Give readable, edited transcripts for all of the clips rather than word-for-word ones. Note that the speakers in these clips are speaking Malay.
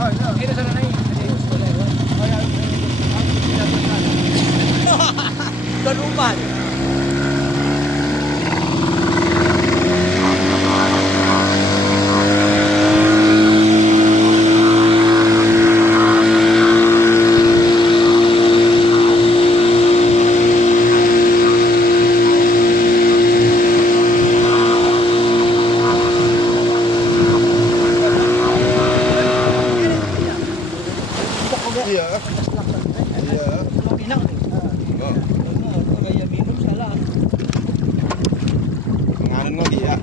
Kira sana naik. Tuan rumah je. Iya. Iya. Pinang ni. Gaya minum salah. Nganon mo dia.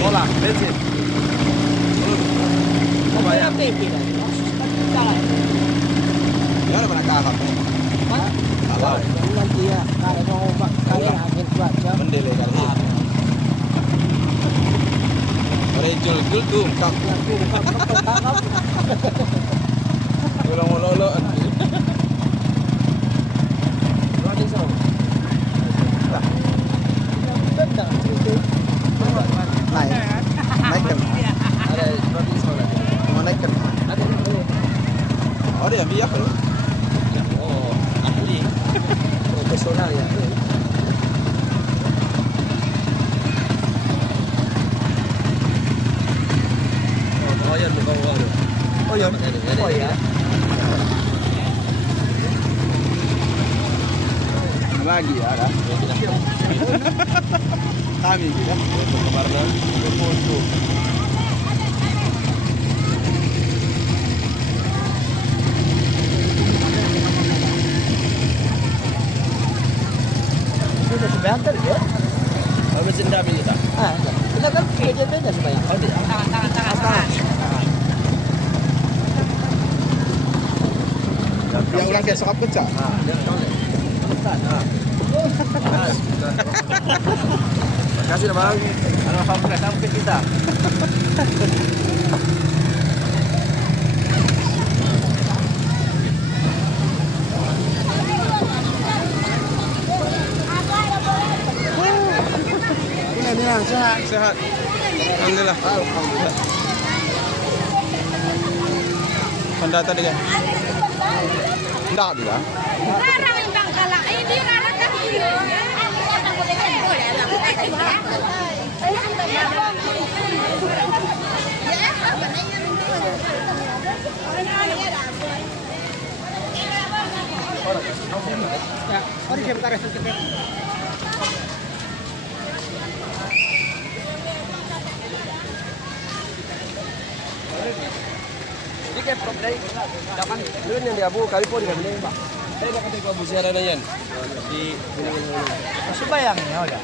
Bola, bensin. Oh banyak. Gimana menangkap? Kalau Nanti ya, kalau ombak kaya angin kuat ya. mendele kali. Boleh jul tuh, kap. Ulang-ulang. Naikkan. Ada roti soda. Mau naikkan. Ada boleh. Oh dia biak loh. Oh, ahli. Profesional ya. Oh, ya bukan waduh. Oh ya. Oh ya. Lagi ada. Kami kita kemarin foto. Sudah sebentar ya. Habis sendam ini tak? Kita kan beda-beda sebanyak. Oh, tangan. Yang orang kayak sokap pecah. Dia tolak. Kasih dah bang. Alhamdulillah sampai kita. sehat. Sehat. Alhamdulillah. Alhamdulillah. Pendata dia. Enggak dia. Larang yung bangkala. Ay, hindi yung larang ka. Ya, mari kita tarik sedikit. Ini kayak problem. Dapat Yun yang diabu kali po di kami Pak. Saya bakal tengok busiara na yan. Di masih bayang ya udah.